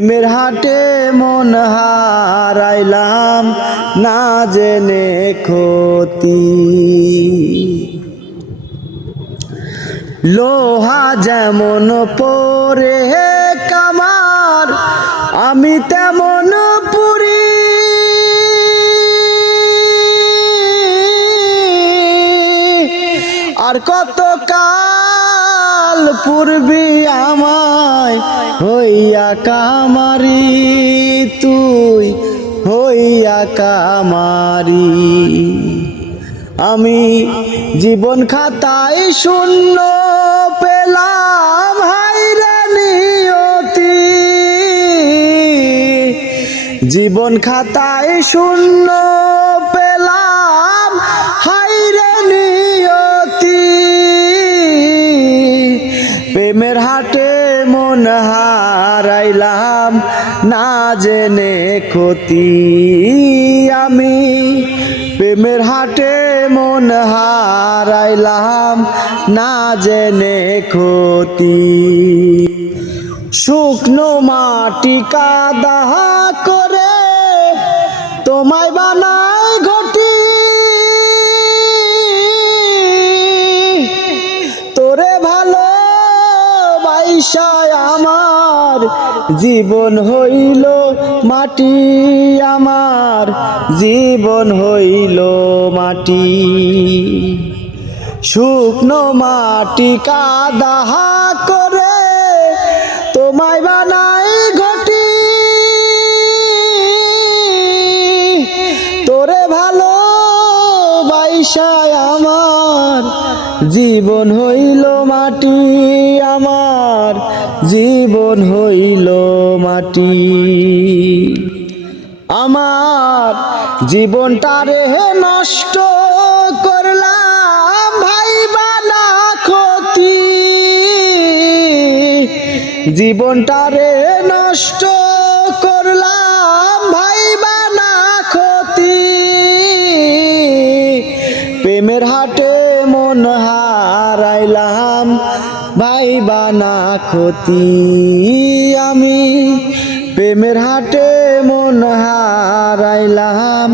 প্রেমের হাটে মন হারাইলাম, না জেনে ক্ষতি। লোহা যেমন পরে কামার, আমি তেমন পুরি। আর কত কাল পূর্বি আমায় হইয়া কামারি, তুই হইয়া কামারি। আমি জীবন খাতায় শূন্য পেলাম হাইরে নিয়তি। জীবন খাতায় শূন্য হারাইলাম না জেনে ক্ষতি আমি। প্রেমের হাটে মন হারাইলাম, না জেনে ক্ষতি। শুকনো মাটি কাদা করে তোমায় বানায় ঘটি। আমার। জীবন হইল মাটি আমার। জীবন হইল মাটি। শুকনো মাটি কাদাহা করে তোমায় বানাই ঘটি। তোরে ভালো বাইসায় আমার। জীবন হইল মাটি আমার। জীবন হইল মাটি। আমার জীবনটারে নষ্ট করলাম ভাই বানা ক্ষতি। জীবনটারে নষ্ট করলাম ভাই বানা ক্ষতি। প্রেমের হাটে মন হারাইলাম ভাই বানা ক্ষতি। আমি প্রেমের হাটে মন হারাইলাম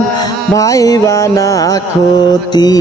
ভাই বানা ক্ষতি।